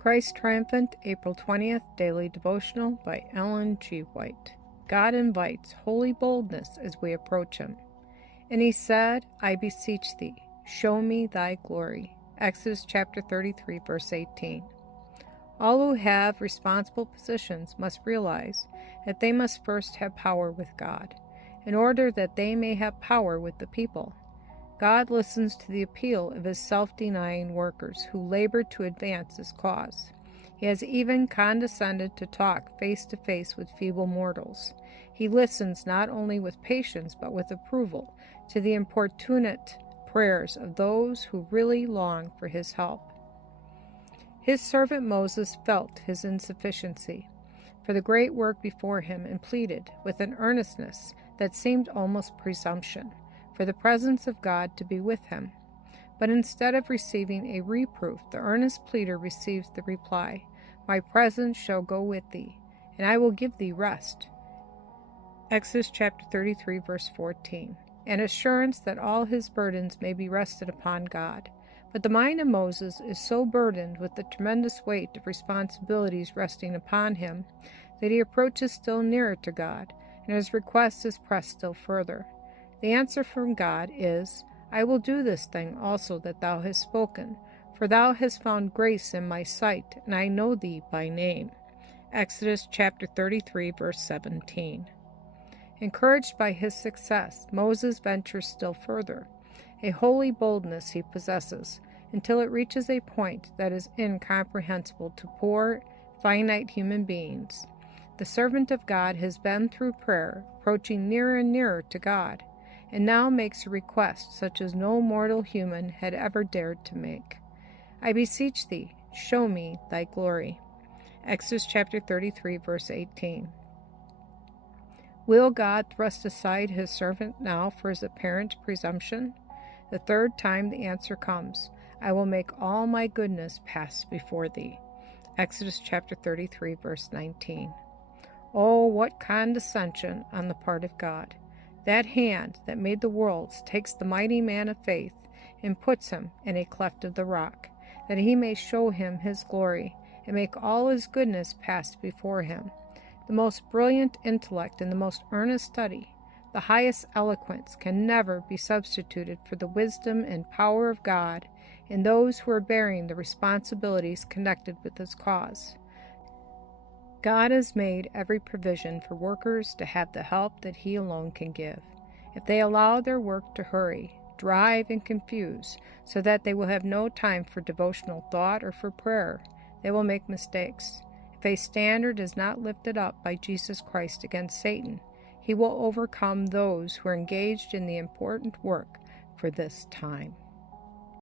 Christ Triumphant, April 20th, Daily Devotional by Ellen G. White. God invites holy boldness as we approach Him. And He said, I beseech Thee, show me Thy glory. Exodus chapter 33, verse 18. All who have responsible positions must realize that they must first have power with God, in order that they may have power with the people. God listens to the appeal of His self-denying workers who labor to advance His cause. He has even condescended to talk face-to-face with feeble mortals. He listens not only with patience but with approval to the importunate prayers of those who really long for His help. His servant Moses felt his insufficiency for the great work before him and pleaded with an earnestness that seemed almost presumption for the presence of God to be with him. But instead of receiving a reproof, the earnest pleader receives the reply, My presence shall go with thee, and I will give thee rest. Exodus chapter 33, verse 14. An assurance that all his burdens may be rested upon God. But the mind of Moses is so burdened with the tremendous weight of responsibilities resting upon him that he approaches still nearer to God, and his request is pressed still further. The answer from God is, I will do this thing also that thou hast spoken, for thou hast found grace in my sight, and I know thee by name. Exodus chapter 33, verse 17. Encouraged by his success, Moses ventures still further. A holy boldness he possesses, until it reaches a point that is incomprehensible to poor, finite human beings. The servant of God has been through prayer, approaching nearer and nearer to God, and now makes a request such as no mortal human had ever dared to make. I beseech thee, show me thy glory. Exodus chapter 33, verse 18. Will God thrust aside his servant now for his apparent presumption? The third time the answer comes, I will make all my goodness pass before thee. Exodus chapter 33, verse 19. Oh, what condescension on the part of God! That hand that made the worlds takes the mighty man of faith and puts him in a cleft of the rock, that he may show him his glory and make all his goodness pass before him. The most brilliant intellect and the most earnest study, the highest eloquence can never be substituted for the wisdom and power of God in those who are bearing the responsibilities connected with His cause. God has made every provision for workers to have the help that He alone can give. If they allow their work to hurry, drive, and confuse, so that they will have no time for devotional thought or for prayer, they will make mistakes. If a standard is not lifted up by Jesus Christ against Satan, He will overcome those who are engaged in the important work for this time.